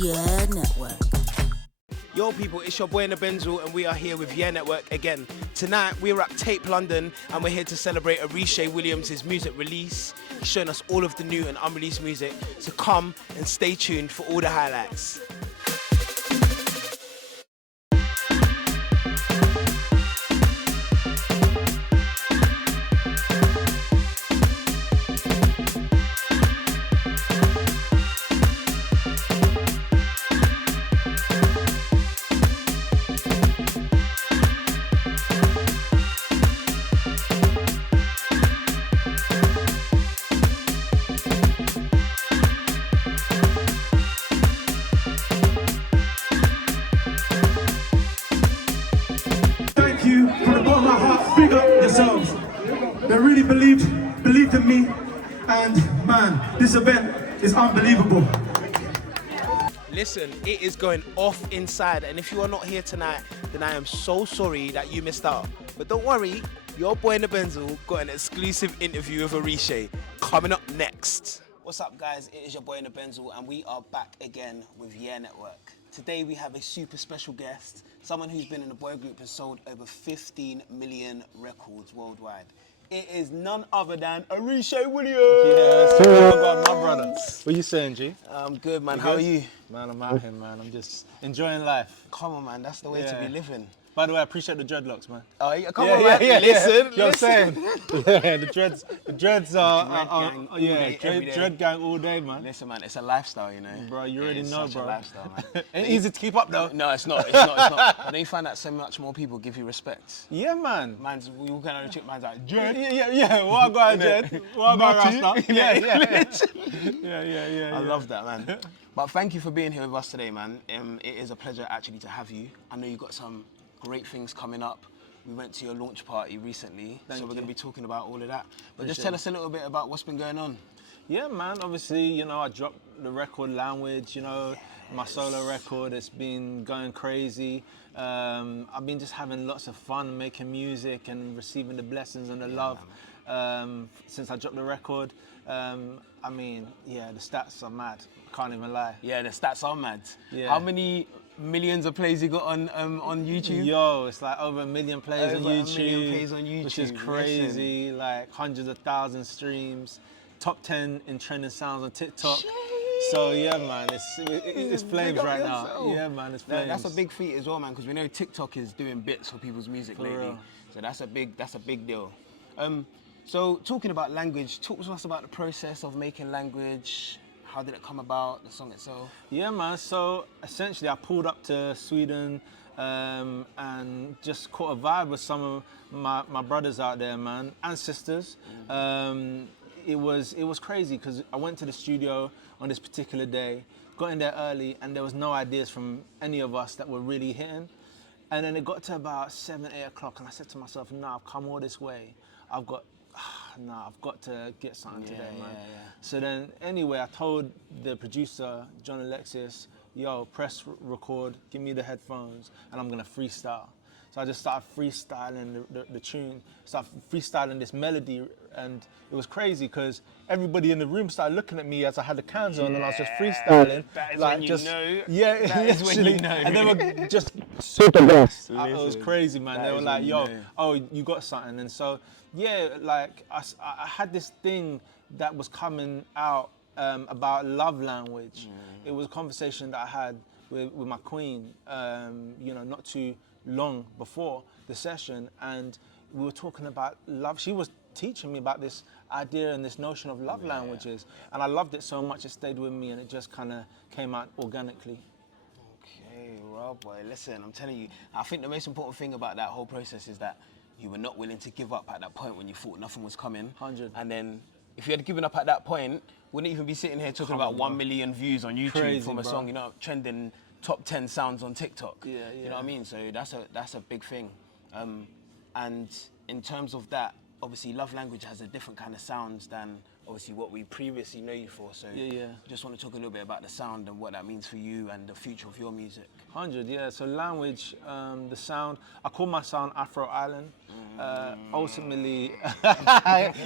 YEEEAAH Network. Yo people, it's your boy Benzel and we are here with YEEEAAH Network again. Tonight we're at Tape London and we're here to celebrate Oritsé Williams' music release. He's showing us all of the new and unreleased music, so come and stay tuned for all the highlights. They really believed in me, and man, this event is unbelievable. Listen, it is going off inside, and if you are not here tonight, then I am so sorry that you missed out. But don't worry, your boy Benzel got an exclusive interview with Oritsé coming up next. What's up guys, it is your boy Benzel and we are back again with YEEEAAH Network. Today we have a super special guest, someone who's been in the boy group and sold over 15 million records worldwide. It is none other than Oritsé Williams! Yes, oh God, my brother. What you saying, G? I'm good, man. How are you? Man, I'm out here, man. I'm just enjoying life. Come on, man. That's the way to be living. By the way, I appreciate the dreadlocks, man. Oh, yeah, come on, man. Listen. You know what I'm saying? Yeah, the dreads are dread gang all day, man. Listen, man, it's a lifestyle, you know. Bro, you already know, such bro. a lifestyle, man. Ain't easy to keep up, though. No, it's not. But then you find that so much more people give you respect. Yeah, man. Man's, we walk out of the chick, man's like, Dread. Yeah. What I got, Dread? What I got, Rasta? Yeah. I love that, man. But thank you for being here with us today, man. It is a pleasure actually to have you. I know you've got some great things coming up. We went to your launch party recently, so we're going to be talking about all of that. But just tell us a little bit about what's been going on. Yeah, man, obviously, you know, I dropped the record Language, you know, my solo record. It's been going crazy. I've been just having lots of fun making music and receiving the blessings and the love since I dropped the record. I mean, yeah, the stats are mad. Can't even lie. Yeah, the stats are mad. Yeah. How many millions of plays you got on YouTube? Yo, it's like over 1 million plays on YouTube. 1 million plays on YouTube, which is crazy. Listen. Like hundreds of thousands streams, top 10 in trending sounds on TikTok. Jeez. So yeah, man, it's flames right now. Yeah, man, it's flames. That's a big feat as well, man, because we know TikTok is doing bits for people's music lately. Real. So that's a big deal. So talking about Language, talk to us about the process of making Language. How did it come about, the song itself? Yeah, man, so essentially I pulled up to Sweden and just caught a vibe with some of my brothers out there, man, and sisters. It was crazy because I went to the studio on this particular day, got in there early, and there was no ideas from any of us that were really hitting. And then it got to about 7, 8 o'clock, and I said to myself, nah, I've come all this way. I've got to get something today, man. Yeah. So then, anyway, I told the producer, John Alexis, yo, press record, give me the headphones, and I'm gonna freestyle. So I just started freestyling the tune, started freestyling this melody, and it was crazy because everybody in the room started looking at me as I had the cans on, and I was just freestyling. That is like when just, you know. Yeah, that is when you know. And they were just super blessed. It was crazy, man. They were like, yo, oh, you got something. And so, yeah, like I had this thing that was coming out about love language. It was a conversation that I had with my queen, you know, not too long before the session, and we were talking about love. She was teaching me about this idea and this notion of love languages, and I loved it so much it stayed with me, and it just kind of came out organically. Okay, well, boy, listen, I'm telling you, I think the most important thing about that whole process is that you were not willing to give up at that point when you thought nothing was coming. 100. And then if you had given up at that point, wouldn't even be sitting here talking about 1 million views on YouTube from a song, you know, trending top 10 sounds on TikTok. Yeah. You know what I mean? So that's a big thing. And in terms of that, obviously Love Language has a different kind of sounds than obviously what we previously know you for. So just want to talk a little bit about the sound and what that means for you and the future of your music. 100, yeah. So language, the sound, I call my sound Afro-Island. Ultimately,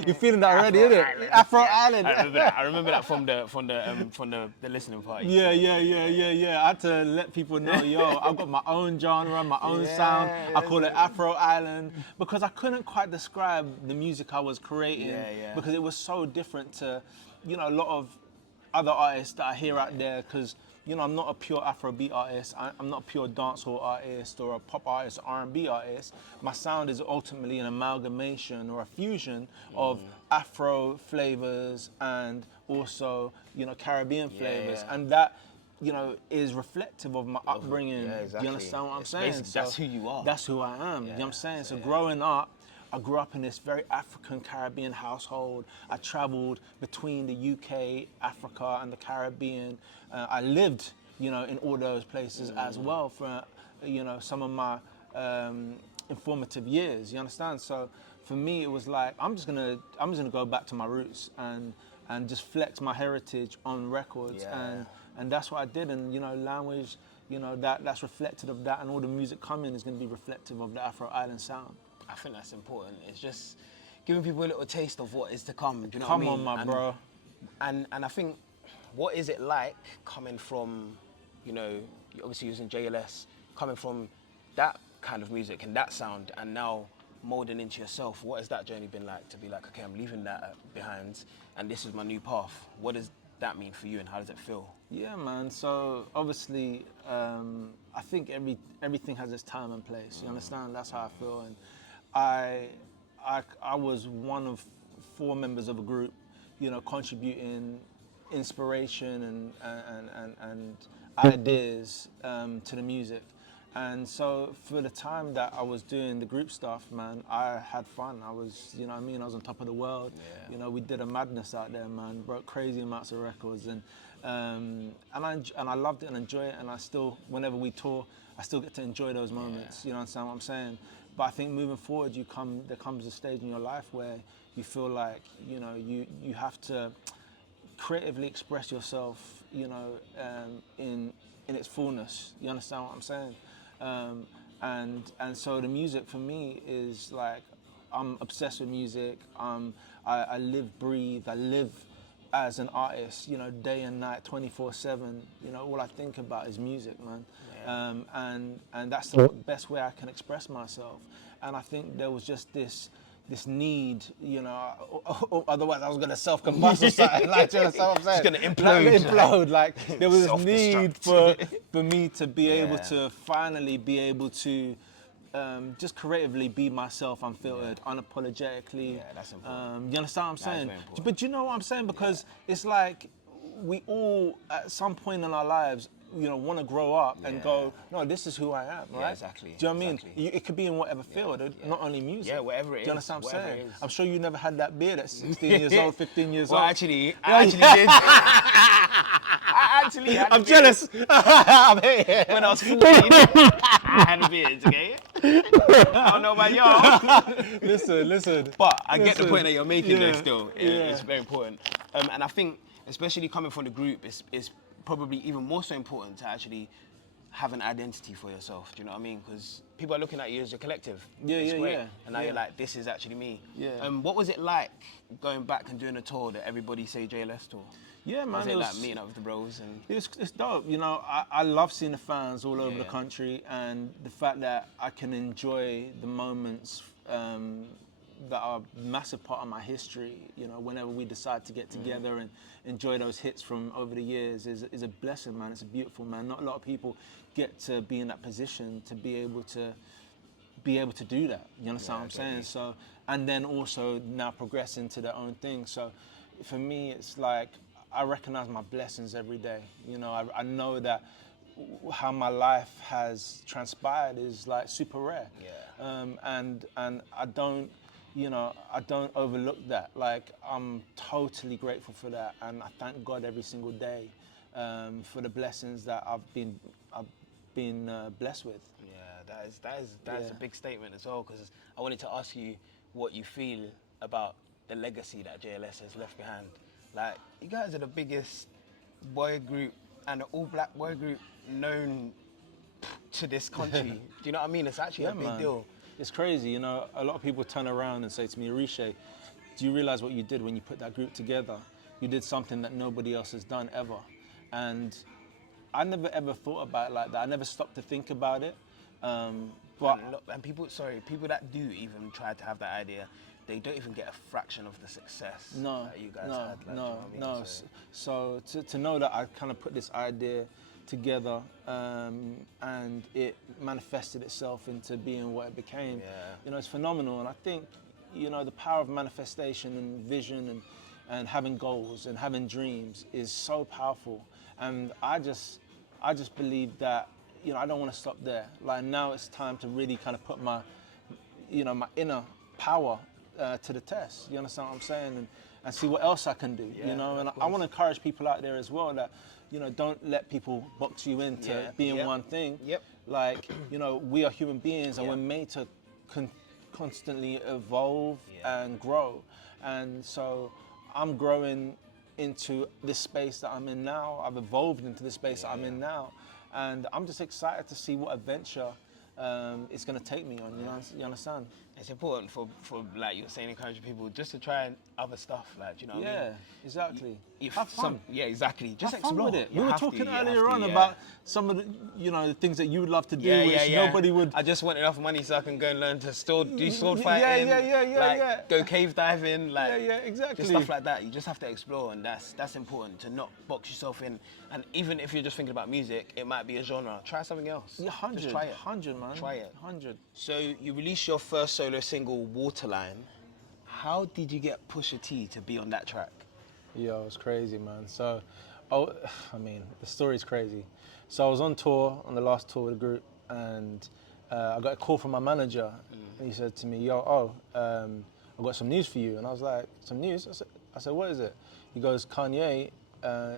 you're feeling that already, isn't it? Afro-Island. I remember that from the listening party. Yeah. I had to let people know, yo, I've got my own genre, my own sound. I call it Afro-Island because I couldn't quite describe the music I was creating because it was so different to, you know, a lot of other artists that I hear out there. Because you know, I'm not a pure Afrobeat artist. I'm not a pure dancehall artist or a pop artist, or R&B artist. My sound is ultimately an amalgamation or a fusion of Afro flavors and also, you know, Caribbean flavors, and that, you know, is reflective of my upbringing. Yeah, exactly. Do you understand what I'm saying? So that's who you are. That's who I am. You know what I'm saying? So growing up, I grew up in this very African Caribbean household. I traveled between the UK, Africa, and the Caribbean. I lived, you know, in all those places as well for, you know, some of my informative years. You understand? So for me, it was like I'm just gonna go back to my roots and just flex my heritage on records, and that's what I did. And you know, language, you know, that's reflective of that, and all the music coming is gonna be reflective of the Afro-Island sound. I think that's important. It's just giving people a little taste of what is to come. Do you know Come what I mean? on, my bro. And I think, what is it like coming from, you know, obviously using JLS, coming from that kind of music and that sound, and now molding into yourself? What has that journey been like to be like, okay, I'm leaving that behind, and this is my new path? What does that mean for you, and how does it feel? Yeah, man. So obviously, I think everything has its time and place. You understand? That's how I feel. And I was one of 4 members of a group, you know, contributing inspiration and ideas to the music. And so for the time that I was doing the group stuff, man, I had fun. I was, you know what I mean, I was on top of the world. You know, we did a madness out there, man, broke crazy amounts of records. And I loved it and enjoy it. And I still, whenever we tour, I still get to enjoy those moments. You know what I'm saying? But I think moving forward, there comes a stage in your life where you feel like, you know, you have to creatively express yourself, you know, in its fullness. You understand what I'm saying? And so the music for me is like, I'm obsessed with music. I live, breathe. I live as an artist, you know, day and night, 24/7. You know, all I think about is music, man. And that's the best way I can express myself. And I think there was just this need, you know, otherwise I was gonna self-combust or something. Like, you know what I'm saying? It's gonna implode. Like there was this need for me to be able to finally be able to just creatively be myself, unfiltered, unapologetically. Yeah, that's important. You understand what I'm saying? very important. But you know what I'm saying? Because it's like we all, at some point in our lives, you know, want to grow up and go, no, this is who I am, right? Yeah, exactly. Do you know what I mean? It could be in whatever field, not only music. Yeah, whatever it is. Do you understand what I'm whatever saying? it is. I'm sure you never had that beard at 16 years old, 15 years Well, old. actually, I actually did. I actually had a I'm beard. jealous. I'm here. When I was 14, I had a beard, okay? I don't know about y'all. Listen. But I get the Listen. point that you're making there Yeah. still. It's very important. And I think, especially coming from the group, it's probably even more so important to actually have an identity for yourself. Do you know what I mean? Because people are looking at you as a collective. It's great. And now you're like, this is actually me. What was it like going back and doing a tour that everybody say JLS tour? Yeah, man. Was it like meeting up with the bros? And It's dope. You know, I love seeing the fans all over the country, and the fact that I can enjoy the moments that are a massive part of my history. You know, whenever we decide to get together and enjoy those hits from over the years is a blessing, man. It's a beautiful, man. Not a lot of people get to be in that position to be able to do that. You understand what I'm saying? So, and then also now progress into their own thing. So, for me, it's like I recognize my blessings every day. You know, I know that how my life has transpired is like super rare. And I don't, you know, I don't overlook that. Like, I'm totally grateful for that, and I thank God every single day for the blessings that I've been blessed with. that is a big statement as well, because I wanted to ask you what you feel about the legacy that JLS has left behind. Like, you guys are the biggest boy group and an all-black boy group known to this country. Do you know what I mean? It's actually a big deal. It's crazy, you know. A lot of people turn around and say to me, Oritsé, do you realize what you did when you put that group together? You did something that nobody else has done ever. And I never ever thought about it like that. I never stopped to think about it. But and people that do even try to have that idea, they don't even get a fraction of the success that you guys had. Like, no. you know what I mean? So to know that I kind of put this idea together and it manifested itself into being what it became, you know, it's phenomenal. And I think, you know, the power of manifestation and vision and having goals and having dreams is so powerful. And I just believe that, you know, I don't want to stop there. Like, now it's time to really kind of put my, you know, my inner power to the test. You understand what I'm saying? And see what else I can do, you know? And I want to encourage people out there as well that, you know, don't let people box you into being one thing. Like, you know, we are human beings and we're made to constantly evolve and grow. And so I'm growing into this space that I'm in now. I've evolved into the space that I'm in now. And I'm just excited to see what adventure it's going to take me on, you understand? It's important for like you're saying, encouraging people just to try other stuff, like, you know what I mean? Yeah, exactly. Have fun. Exactly. Just explore. Fun with it. We were talking earlier on about some of the, you know, the things that you would love to do, which nobody would. I just want enough money so I can go and learn to do sword fighting. Go cave diving, like exactly. Just stuff like that. You just have to explore, and that's important, to not box yourself in. And even if you're just thinking about music, it might be a genre. Try something else. Yeah, 100. Just try it. 100, man. Try it. 100. So you released your first solo single, Waterline. How did you get Pusha T to be on that track? Yo, it was crazy, man. So, I mean, the story's crazy. So I was on tour, on the last tour with the group, and I got a call from my manager, and he said to me, yo, I've got some news for you. And I was like, some news? I said, what is it? He goes, Kanye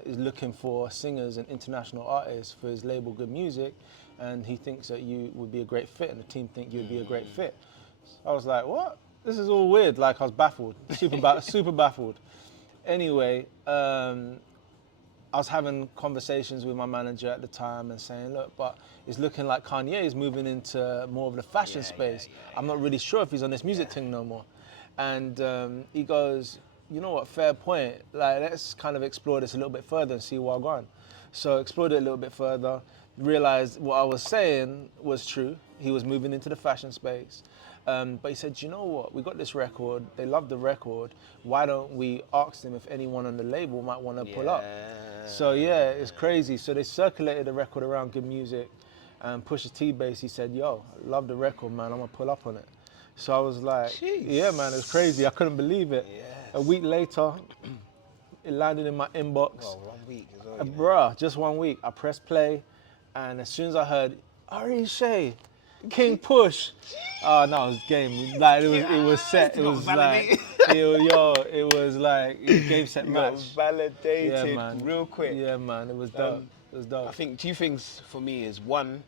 is looking for singers and international artists for his label Good Music, and he thinks that you would be a great fit, and the team think you would be a great fit. So I was like, what? This is all weird. Like, I was baffled, super baffled. Anyway, I was having conversations with my manager at the time and saying, look, but it's looking like Kanye is moving into more of the fashion space. I'm not really sure if he's on this music thing no more. And he goes, you know what, fair point. Like, let's kind of explore this a little bit further and see what's going on. So explored it a little bit further, realized what I was saying was true. He was moving into the fashion space. But he said, you know what, we got this record, they love the record, why don't we ask them if anyone on the label might want to pull up? So yeah, it's crazy. So they circulated the record around Good Music, and Pusha T basically said, yo, I love the record, man, I'm going to pull up on it. So I was like, yeah, man, it's crazy, I couldn't believe it. A week later, it landed in my inbox. Well, 1 week as well. Bruh, just 1 week. I pressed play, and as soon as I heard, Oritsé, King Push. Oh no, it was game. Like it was set. It was like, it was like game set match. Validated real quick. Yeah, man, it was dope. It was dope. I think two things for me is, one,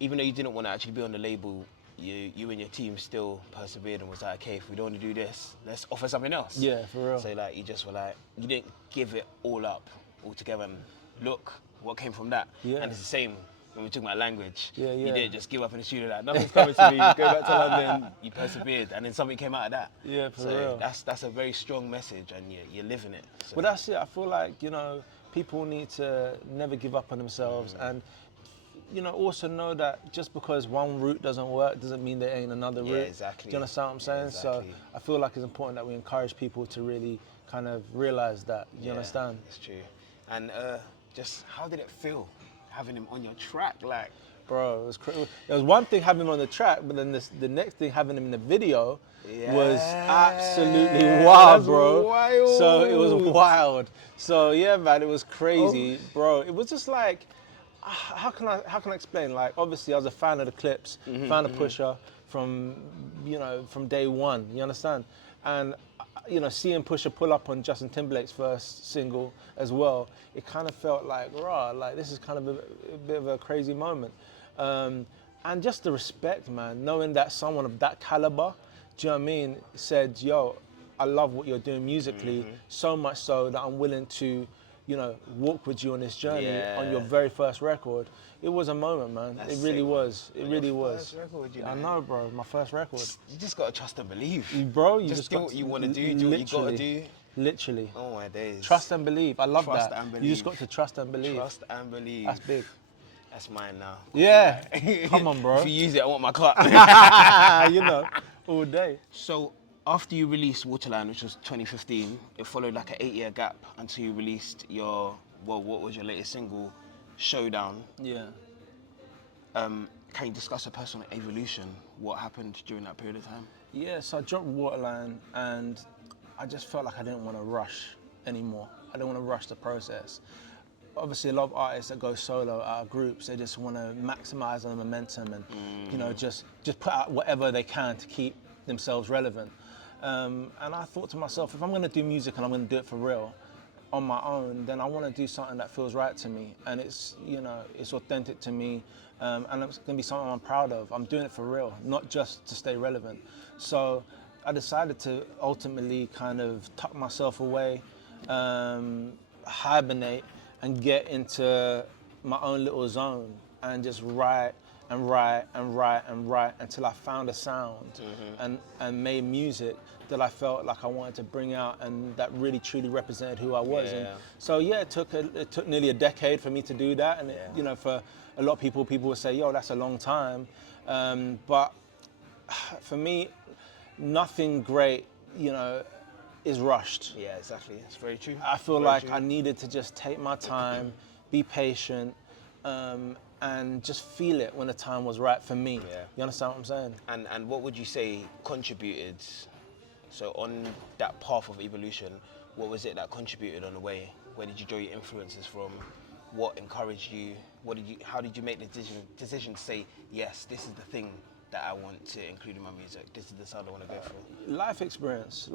even though you didn't want to actually be on the label, you and your team still persevered and was like, okay, if we don't want to do this, let's offer something else. Yeah, for real. So like, you just were like, you didn't give it all up altogether, and look what came from that. Yeah. And it's the same when we talk about language. Yeah. You didn't just give up in the studio like, nothing's coming to me, go back to London, you persevered, and then something came out of that. Yeah, for so real. That's a very strong message, and you're living it. So. Well, that's it. I feel like, you know, people need to never give up on themselves, and, you know, also know that just because one route doesn't work doesn't mean there ain't another route. Yeah, exactly. Do you understand what I'm saying? Exactly. So I feel like it's important that we encourage people to really kind of realize that. Do you understand? It's true. And just how did it feel having him on your track? Like, bro, it was crazy. There was one thing having him on the track, but then the next thing having him in the video was absolutely wild, bro. Wild. So it was wild. So yeah, man, it was crazy, bro. It was just like, how can I explain? Like, obviously, I was a fan of the clips, fan of Pusha from day one. You understand? And you know, seeing Pusha pull up on Justin Timberlake's first single as well, it kind of felt like, rah, like this is kind of a bit of a crazy moment. And just the respect, man, knowing that someone of that caliber, do you know what I mean, said, yo, I love what you're doing musically, so much so that I'm willing to, you know, walk with you on this journey on your very first record. It was a moment, man. That's it really sick, man. was. It On really your was. first record, you I know? know, bro. My first record. You just gotta trust and believe. Bro, you just just do got what to- you want to do what you gotta do. Literally. Oh my days. Trust and believe. I love Trust that. and You just believe. got to trust and believe. Trust and believe. That's big. That's mine now. Yeah. Come on, bro. If you use it, I want my cut. You know, all day. So after you released Waterline, which was 2015, it followed like an 8-year gap until you released your, well, what was your latest single, Showdown. Yeah. Can you discuss a personal evolution? What happened during that period of time? Yeah, so I dropped Waterline and I just felt like I didn't want to rush anymore. I didn't want to rush the process. Obviously, a lot of artists that go solo out of groups, they just want to maximize on the momentum and, you know, just put out whatever they can to keep themselves relevant. And I thought to myself, if I'm going to do music and I'm going to do it for real, on my own, then I want to do something that feels right to me, and it's, you know, it's authentic to me, and it's going to be something I'm proud of. I'm doing it for real, not just to stay relevant. So I decided to ultimately kind of tuck myself away, hibernate, and get into my own little zone and just write and write and write and write until I found a sound and made music that I felt like I wanted to bring out and that really truly represented who I was. Yeah. And so yeah, it took nearly a decade for me to do that. And you know, for a lot of people would say, yo, that's a long time. But for me, nothing great, you know, is rushed. Yeah, exactly. It's very true. I feel Very like true. I needed to just take my time, be patient, and just feel it when the time was right for me. Yeah. You understand what I'm saying? And what would you say contributed? So on that path of evolution, what was it that contributed on the way? Where did you draw your influences from? What encouraged you? How did you make the decision to say, yes, this is the thing that I want to include in my music. This is the sound I want to go for. Life experience.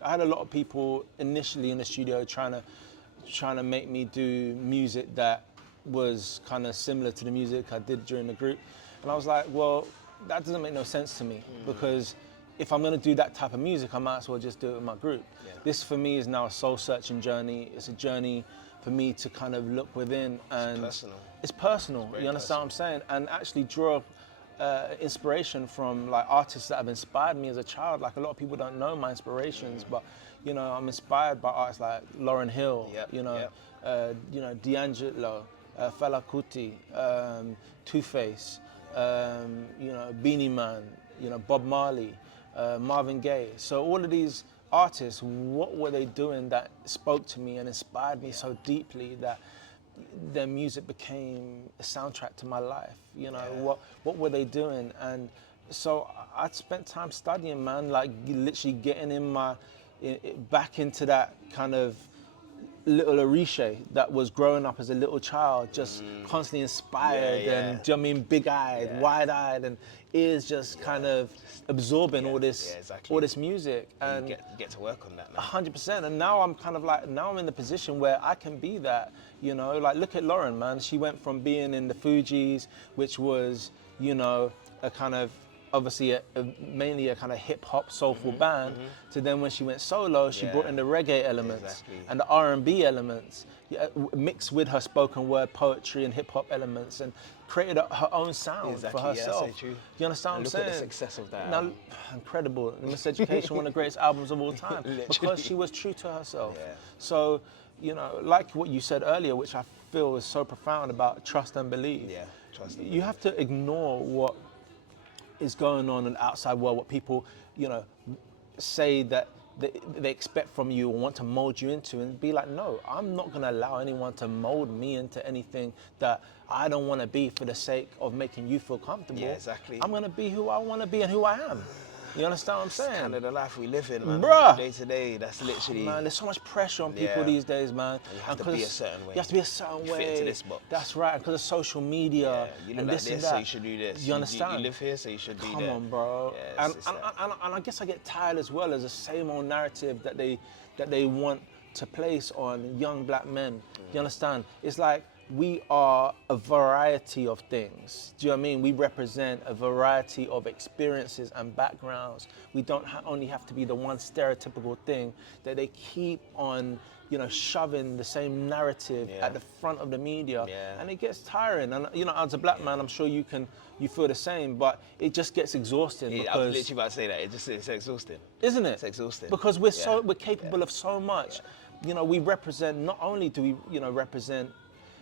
I had a lot of people initially in the studio trying to make me do music that was kind of similar to the music I did during the group. And I was like, well, that doesn't make no sense to me because if I'm going to do that type of music, I might as well just do it with my group. Yeah. This for me is now a soul-searching journey. It's a journey for me to kind of look within and it's personal. You understand what I'm saying? And actually draw inspiration from like artists that have inspired me as a child. Like a lot of people don't know my inspirations, but you know, I'm inspired by artists like Lauryn Hill, you know, D'Angelo, Fela Kuti, Two-Face, you know, Beanie Man, you know, Bob Marley, Marvin Gaye. So all of these artists, what were they doing that spoke to me and inspired me so deeply that their music became a soundtrack to my life? You know, what were they doing? And so I spent time studying, man, like literally getting back into that kind of little Oritsé that was growing up as a little child, just constantly inspired and, do you know what I mean, big-eyed, wide-eyed, and ears just kind of absorbing all this music. And you get to work on that now. 100%. And now I'm kind of like, now I'm in the position where I can be that, you know, like look at Lauren, man. She went from being in the Fugees, which was, you know, a kind of, obviously mainly a kind of hip-hop soulful band, to then when she went solo, she brought in the reggae elements and the R&B elements, mixed with her spoken word poetry and hip-hop elements, and created her own sound for herself. So true. You understand what I'm saying? Look at the success of that. Now, incredible. Miseducation, one of the greatest albums of all time, because she was true to herself. Yeah. So, you know, like what you said earlier, which I feel is so profound about trust and believe. Yeah, trust and You have to ignore what is going on in the outside world, what people, you know, say that they expect from you or want to mold you into, and be like, no, I'm not going to allow anyone to mold me into anything that I don't want to be for the sake of making you feel comfortable. Yeah, exactly. I'm going to be who I want to be and who I am. You understand what I'm saying? Kind of the life we live in, man. Bruh. Day to day, that's literally. Man, there's so much pressure on people these days, man. And you have to be a certain way. You have to be a certain way. Fit into this box. That's right, because of social media You look and like this and this, that. so you should do this. You understand? You live here, so you should be Come there. on, bro. Yeah, and I guess I get tired as well as the same old narrative that they want to place on young black men. You understand? It's like we are a variety of things. Do you know what I mean? We represent a variety of experiences and backgrounds. We don't only have to be the one stereotypical thing that they keep on, you know, shoving the same narrative at the front of the media, and it gets tiring. And you know, as a black man, I'm sure you feel the same, but it just gets exhausting. Yeah, because, I was literally about to say that. It's exhausting, isn't it? It's exhausting because we're capable of so much. You know, we represent, not only do we, you know, represent,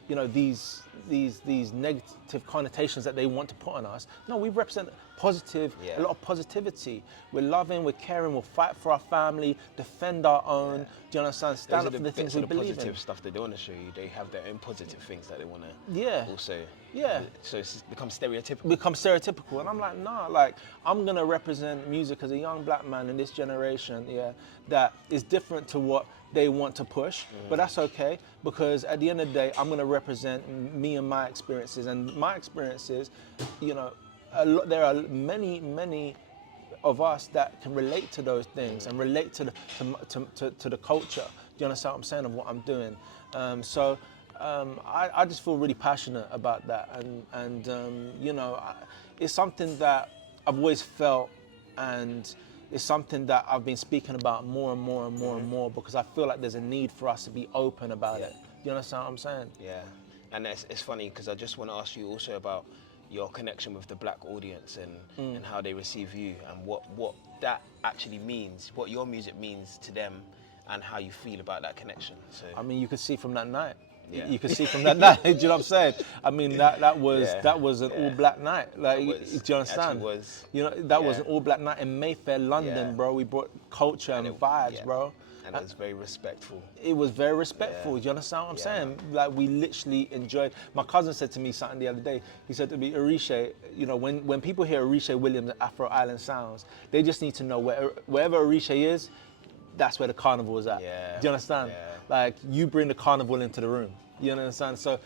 you know, these negative connotations that they want to put on us. No, we represent positive, a lot of positivity. We're loving, we're caring, we'll fight for our family, defend our own. Do you understand? Stand up for the things we believe in. The positive stuff that they want to show you, they have their own positive things that they want to also. So it's become stereotypical. And I'm like, nah, like, I'm gonna represent music as a young black man in this generation, that is different to what they want to push, but that's okay, because at the end of the day, I'm gonna represent me and my experiences. And my experiences, you know, there are many of us that can relate to those things and relate to the culture. Do you understand what I'm saying, of what I'm doing? I just feel really passionate about that, and you know, it's something that I've always felt, and it's something that I've been speaking about more and more and more and more, because I feel like there's a need for us to be open about it. Do you understand what I'm saying? Yeah, and it's funny because I just want to ask you also about your connection with the black audience and how they receive you, and what that actually means, what your music means to them, and how you feel about that connection. So I mean, you could see from that night. You could see from that night. Do you know what I'm saying? I mean, that was an all-black night. Like, do you understand? Was, you know, that was an all-black night in Mayfair, London, bro. We brought culture and vibes, bro. And it was very respectful. It was very respectful. Do you understand what I'm saying? Like, we literally enjoyed. My cousin said to me something the other day. He said to me, Oritsé, you know, when people hear Oritsé Williams and Afro-Island sounds, they just need to know wherever Oritsé is, that's where the carnival is at. Do you understand? Like, you bring the carnival into the room. You understand? So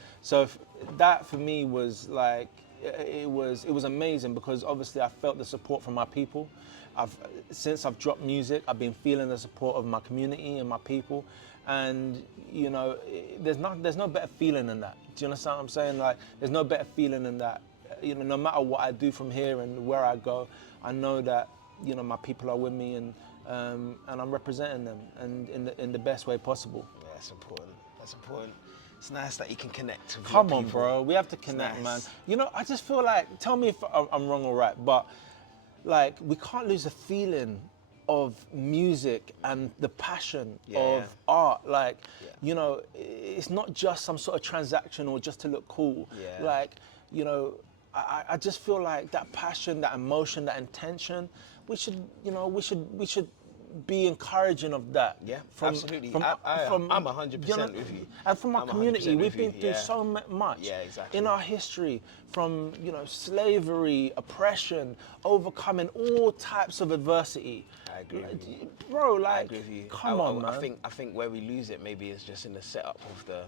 that for me was like, it was amazing, because obviously I felt the support from my people. Since I've dropped music, I've been feeling the support of my community and my people, and you know, there's no better feeling than that. Do you understand what I'm saying? Like, there's no better feeling than that. You know, no matter what I do from here and where I go, I know that, you know, my people are with me, and I'm representing them, and in the best way possible. Yeah, that's important. That's important. It's nice that you can connect with Come your on, people. bro. We have to connect, man. You know, I just feel like, tell me if I'm wrong or right, but like, we can't lose the feeling of music and the passion of art. Like, you know, it's not just some sort of transaction or just to look cool. Like, you know, I just feel like that passion, that emotion, that intention, we should be encouraging of that. Yeah, absolutely. I'm 100% with you. And from our community, we've been through so much in our history, from, you know, slavery, oppression, overcoming all types of adversity. I agree with you. Bro, like, I agree with you. Come on, man. I think where we lose it maybe is just in the setup of the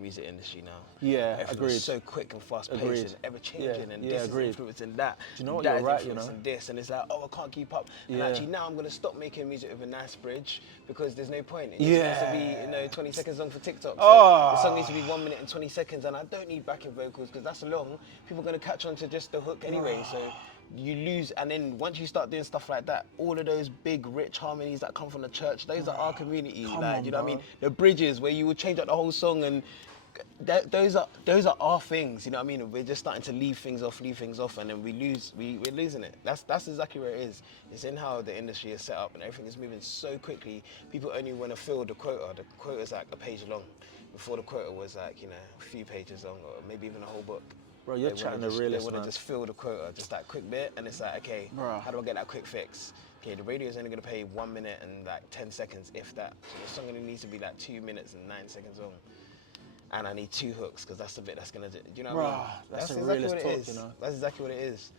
music industry now. Yeah, everything's so quick and fast paced and ever changing, and this is influencing that. Do you know what? That You're is right, you influencing know. this, and it's like, oh, I can't keep up. And actually now I'm gonna stop making music with a nice bridge, because there's no point. It needs to be, you know, 20 seconds long for TikTok. So the song needs to be 1 minute and 20 seconds, and I don't need backing vocals, because that's long. People are gonna catch on to just the hook anyway. So you lose, and then once you start doing stuff like that, all of those big rich harmonies that come from the church, those are our community. Like, you know what I mean? The bridges where you would change up the whole song, and those are our things. You know what I mean? We're just starting to leave things off, and then we're losing it. That's exactly where it is. It's in how the industry is set up, and everything is moving so quickly. People only want to fill the quota. The quota's like a page long. Before, the quota was like, you know, a few pages long, or maybe even a whole book. Bro, you're chatting the realist, They want man. to just fill the quota, just that quick bit, and it's like, okay, how do I get that quick fix? Okay, the radio is only going to pay 1 minute and like 10 seconds, if that. So the song only needs to be like 2 minutes and 9 seconds long. And I need 2 hooks, because that's the bit that's going to do, you know what I mean? That's exactly realist what it talk, is. you know? That's exactly what it is.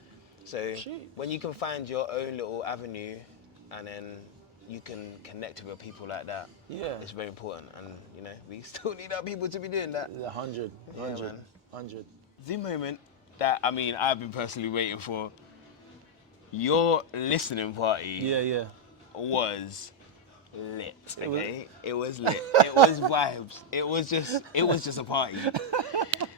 So when you can find your own little avenue, and then you can connect with people like that, it's very important. And, you know, we still need our people to be doing that. 100. The moment that, I mean, I've been personally waiting for, your listening party was lit, okay? It was lit. It was vibes. It was just a party.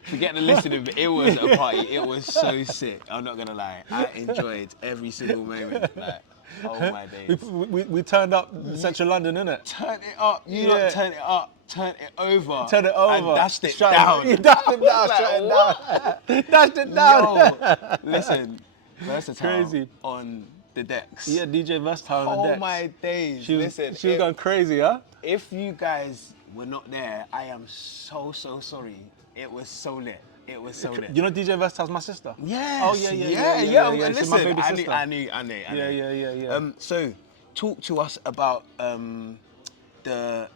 forget the listening, but it was a party. It was so sick. I'm not gonna lie. I enjoyed every single moment. Like, oh my days. We turned up Central London, innit? Turn it up. You lot turn it up. Turn it over. Turn it over. And dashed it down. You dashed it down. Like, Shut it what? down. Dashed it down. Yo, listen, Versatile Crazy. on the decks. Yeah, DJ Versatile on the decks. Oh my days. She was, listen, she was going crazy, huh? if you guys were not there, I am so sorry. It was so lit. It was so lit. You know DJ Versatile's my sister? Yes. Oh, yeah. Listen, She's my baby sister. I knew. Yeah. So, talk to us about the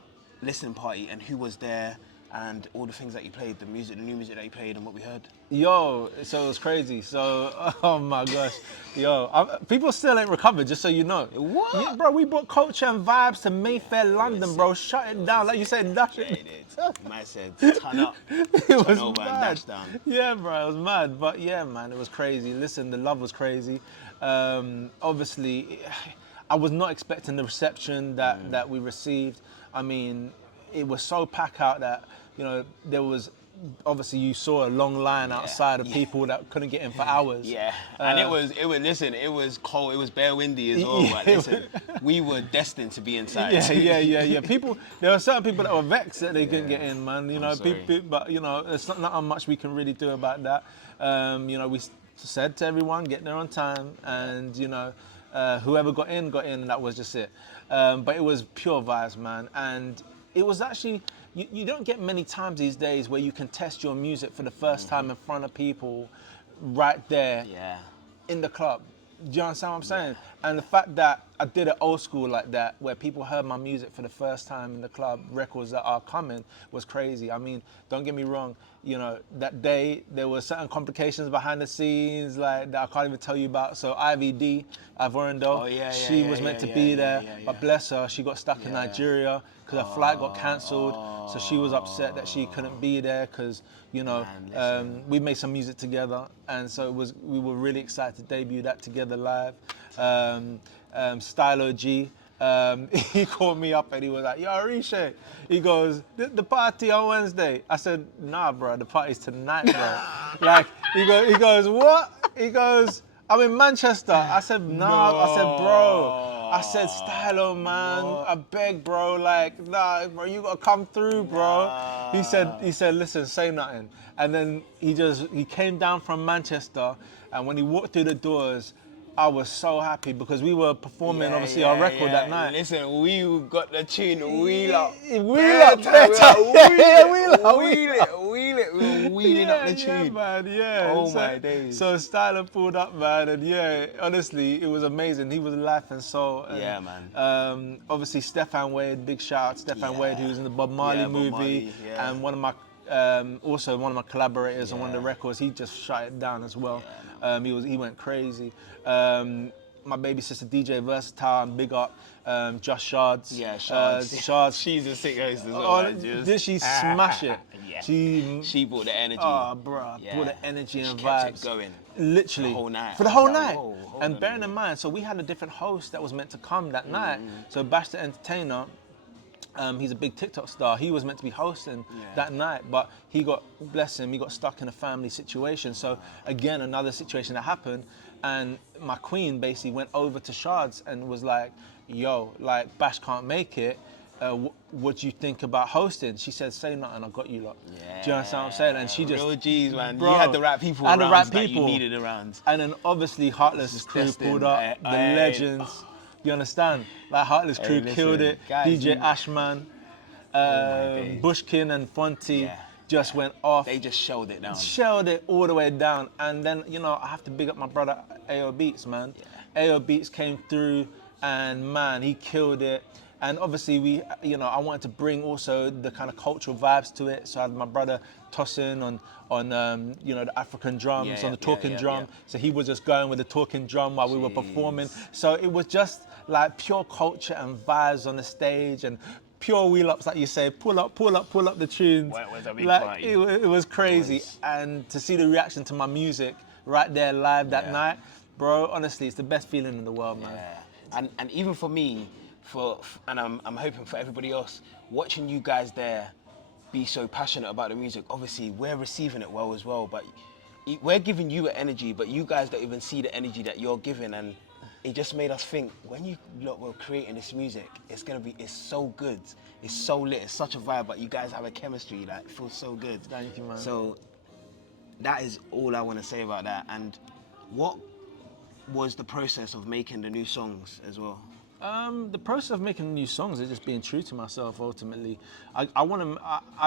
listening party and who was there and all the things that you played, the new music that you played and what we heard. Yo, so it was crazy. So, oh my gosh. Yo, people still ain't recovered, just so you know. What? Yeah, bro, we brought culture and vibes to Mayfair, London, bro. Shut it down. Like you said, dash it. I said, turn up, It turn was over and mad. dash down. Yeah, bro, it was mad. But yeah, man, it was crazy. Listen, the love was crazy. Obviously, I was not expecting the reception that we received. I mean, it was so packed out that, you know, there was, obviously you saw a long line outside of people that couldn't get in for hours. Yeah, and it was cold, it was bare windy as well, but listen, we were destined to be inside. Yeah. There were certain people that were vexed that they couldn't get in, man. You know, sorry. but you know, there's not much we can really do about that. You know, we said to everyone, get there on time, and you know, whoever got in, and that was just it. But it was pure vibes, man, and it was actually, you don't get many times these days where you can test your music for the first time in front of people right there in the club. Do you understand what I'm saying? And the fact that I did it old school like that, where people heard my music for the first time in the club, records that are coming, was crazy. I mean, don't get me wrong, you know, that day there were certain complications behind the scenes like that I can't even tell you about. So IVD, Ivorindo, she was meant to be there, but bless her, she got stuck in Nigeria because her flight got cancelled. So she was upset that she couldn't be there because, you know, we made some music together, and so we were really excited to debut that together live. Stylo G, he called me up and he was like, yo, Oritsé, he goes, the party on Wednesday. I said, nah, bro, the party's tonight, bro. Like, he goes, what? He goes, I'm in Manchester. I said, nah. I said, bro. I said, Stylo, man, I beg, bro, like, nah, bro, you gotta come through, bro. He said, listen, say nothing. And then he came down from Manchester, and when he walked through the doors, I was so happy because we were performing, obviously, our record that night. Listen, we got the tune, wheel up. Wheel up, We were wheeling up the tune. Yeah, man, yeah. Oh my days. So Stylo pulled up, man, and yeah, honestly, it was amazing. He was life and soul. And, yeah, man. Obviously, Stefan Wade, big shout out Stefan Wade, who was in the Bob Marley movie, and one of my collaborators on one of the records. He just shut it down as well. He went crazy. My baby sister DJ Versatile, and big up Just Shards. Yeah, Shards. Shards. She's a sick host as well. Did she smash it? Yeah. She brought the energy. Oh, bro, brought the energy and vibes. Kept it going. Literally. The whole night. For the whole night. And bearing in mind, so we had a different host that was meant to come that night. So Bash the Entertainer, he's a big TikTok star. He was meant to be hosting that night, but he got, bless him, he got stuck in a family situation. So again, another situation that happened, and my queen basically went over to Shards and was like, yo, like Bash can't make it. What do you think about hosting? She said, say nothing, I got you lot. Yeah. Do you understand what I'm saying? And she just... Real G's, man. Bro, you had the right people around that you needed around. And then obviously Heartless Crew pulled up, the legends. You understand? Like Heartless Crew killed it. Guys, DJ Ashman, Bushkin and Fonty just went off. They just shelled it down. Shelled it all the way down. And then, you know, I have to big up my brother AO Beats, man. AO Beats came through and man, he killed it. And obviously I wanted to bring also the kind of cultural vibes to it. So I had my brother tossing on the African drums, on the talking drum. So he was just going with the talking drum while we were performing. So it was just like pure culture and vibes on the stage and pure wheel ups, like you say, pull up the tunes. Like, it was crazy. And to see the reaction to my music right there live that night, bro, honestly, it's the best feeling in the world, man. And even for me, and I'm hoping for everybody else, watching you guys there be so passionate about the music. Obviously, we're receiving it well as well, but we're giving you energy, but you guys don't even see the energy that you're giving, and it just made us think, when you lot were creating this music, it's so good, it's so lit, it's such a vibe, but you guys have a chemistry that feels so good. Thank you, man. So that is all I want to say about that. And what was the process of making the new songs as well? The process of making new songs is just being true to myself. Ultimately, I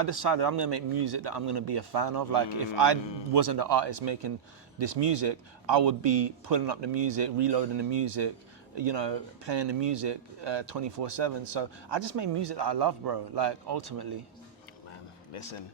decided I'm gonna make music that I'm gonna be a fan of. Like if I wasn't the artist making this music, I would be putting up the music, reloading the music, you know, playing the music 24/7. So I just made music that I love, bro. Like ultimately. Man, listen.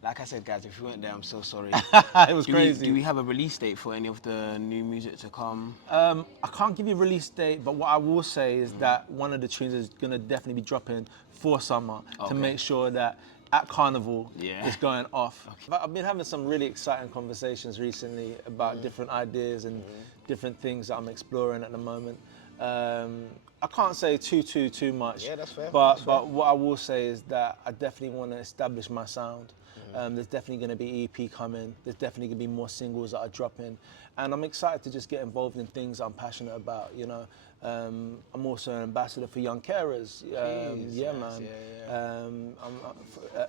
Like I said, guys, if you weren't there, I'm so sorry. It was crazy. Do we have a release date for any of the new music to come? I can't give you a release date, but what I will say is that one of the tunes is going to definitely be dropping for summer to make sure that at Carnival it's going off. But I've been having some really exciting conversations recently about different ideas and different things that I'm exploring at the moment. I can't say too much. Yeah, that's fair. But what I will say is that I definitely want to establish my sound. There's definitely going to be EP coming. There's definitely going to be more singles that are dropping. And I'm excited to just get involved in things I'm passionate about, you know. I'm also an ambassador for young carers.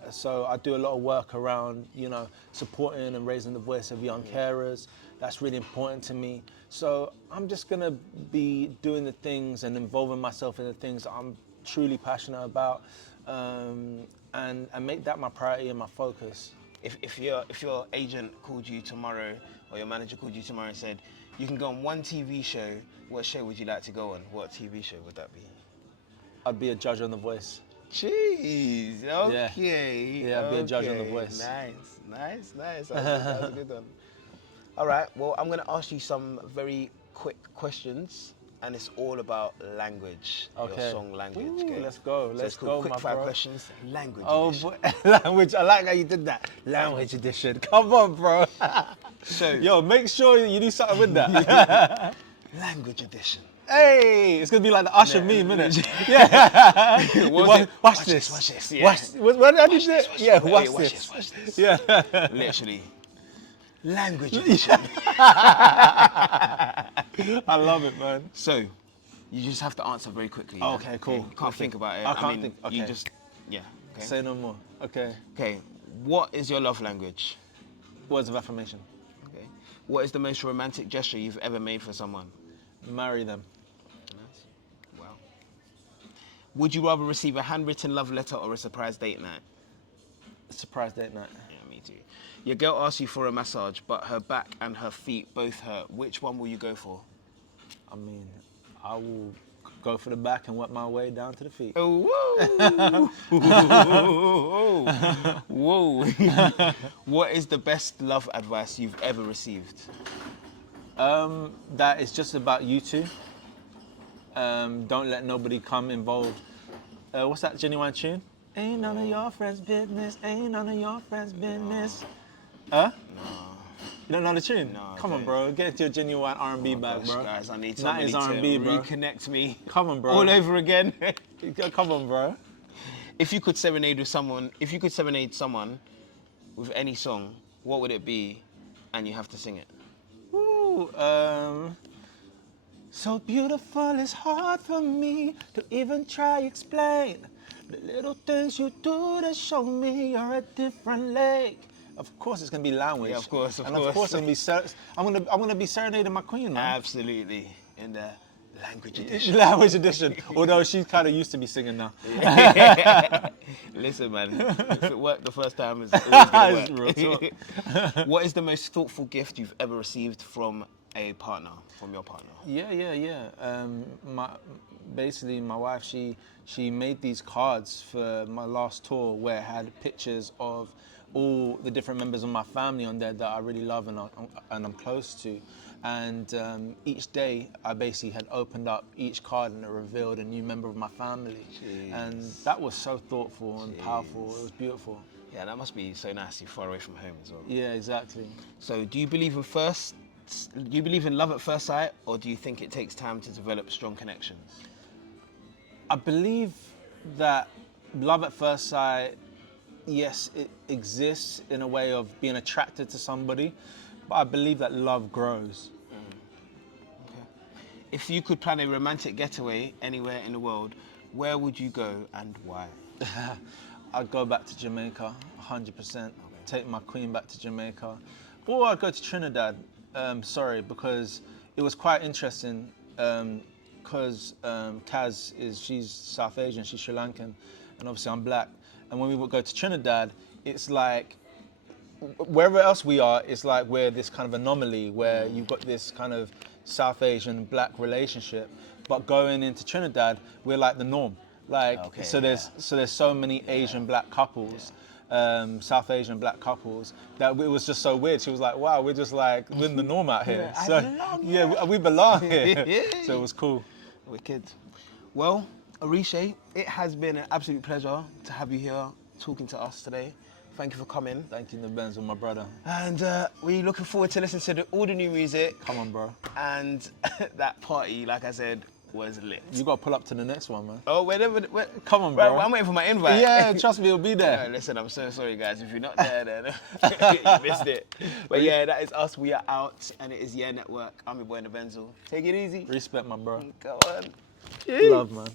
So I do a lot of work around, you know, supporting and raising the voice of young carers. That's really important to me. So I'm just going to be doing the things and involving myself in the things that I'm truly passionate about. And make that my priority and my focus. If your agent called you tomorrow, or your manager called you tomorrow and said, you can go on one TV show, what show would you like to go on? What TV show would that be? I'd be a judge on The Voice. Jeez, okay. Yeah, I'd be a judge on The Voice. Nice. That was a good one. All right, well, I'm going to ask you some very quick questions. And it's all about language, your song language. Ooh, okay? let's go. Let's go, quick my five bro. questions. Language edition. Language. I like how you did that. Language edition. Come on, bro. So, yo, make sure you do something with that. Language edition. Hey, it's gonna be like the Usher meme, innit? Yeah. Watch this. Watch this. Yeah. What did I do there? Yeah, watch this. Yeah. Literally. Language edition. I love it, man. So, you just have to answer very quickly. Yeah? Okay, cool. You can't think about it. I can't think. Okay. You just, okay. Say no more. Okay. Okay. What is your love language? Words of affirmation. Okay. What is the most romantic gesture you've ever made for someone? Marry them. Nice. Wow. Would you rather receive a handwritten love letter or a surprise date night? Surprise date night. Yeah, me too. Your girl asks you for a massage, but her back and her feet both hurt. Which one will you go for? I mean, I will go for the back and work my way down to the feet. Oh, whoa. Whoa. What is the best love advice you've ever received? That is just about you two. Don't let nobody come involved. What's that Genuine tune? Ain't none of your friends' business. Ain't none of your friends' business. Huh? No. You don't know the tune? No, Come on, bro. Get into your Genuine R&B bag, bro. Guys, I need That is somebody R&B, to bro. reconnect me. Come on, bro. All over again. Come on, bro. If you could serenade someone with any song, what would it be? And you have to sing it. Ooh, so beautiful it's hard for me to even try explain the little things you do to show me you're a different lake. Of course, it's gonna be language. Yeah, of course. Of course, I'm gonna be serenading my queen, man. Absolutely, in the language edition. Language edition. Although she's kind of used to be singing now. Listen, man, if it worked the first time, it's always gonna work. Real talk. What is the most thoughtful gift you've ever received from a partner, from your partner? Yeah. Basically, my wife, she made these cards for my last tour where it had pictures of all the different members of my family on there that I really love and I'm close to. And each day, I basically had opened up each card and it revealed a new member of my family. Jeez. And that was so thoughtful and powerful. It was beautiful. Yeah, that must be so nice. You're far away from home as well. Yeah, exactly. So, do you believe in love at first sight, or do you think it takes time to develop strong connections? I believe that love at first sight, yes, it exists in a way of being attracted to somebody, but I believe that love grows. If you could plan a romantic getaway anywhere in the world, where would you go and why? I'd go back to Jamaica, 100%. Take my queen back to Jamaica. Or I'd go to Trinidad, because it was quite interesting, because Kaz she's South Asian, she's Sri Lankan, and obviously I'm black. And when we would go to Trinidad, it's like, wherever else we are, it's like we're this kind of anomaly where you've got this kind of South Asian black relationship, but going into Trinidad, we're like the norm. Like, so there's so many Asian black couples, South Asian black couples, that it was just so weird. She was like, wow, we're just like, we're the norm out here. We belong here. So it was cool. Wicked. Well, Oritsé, it has been an absolute pleasure to have you here talking to us today. Thank you for coming. Thank you, Benzo, my brother. And we're looking forward to listening to all the new music. Come on, bro. And that party, like I said, was lit. You got to pull up to the next one, man. Oh, come on, bro. I'm waiting for my invite. Yeah, trust me, it'll be there. Listen, I'm so sorry, guys. If you're not there, then you missed it. But yeah, that is us. We are out, and it is YEEEAAH Network. I'm your boy, Benzo. Take it easy. Respect, my bro. Go on. Love, man.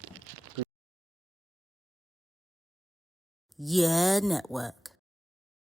YEEEAAH Network.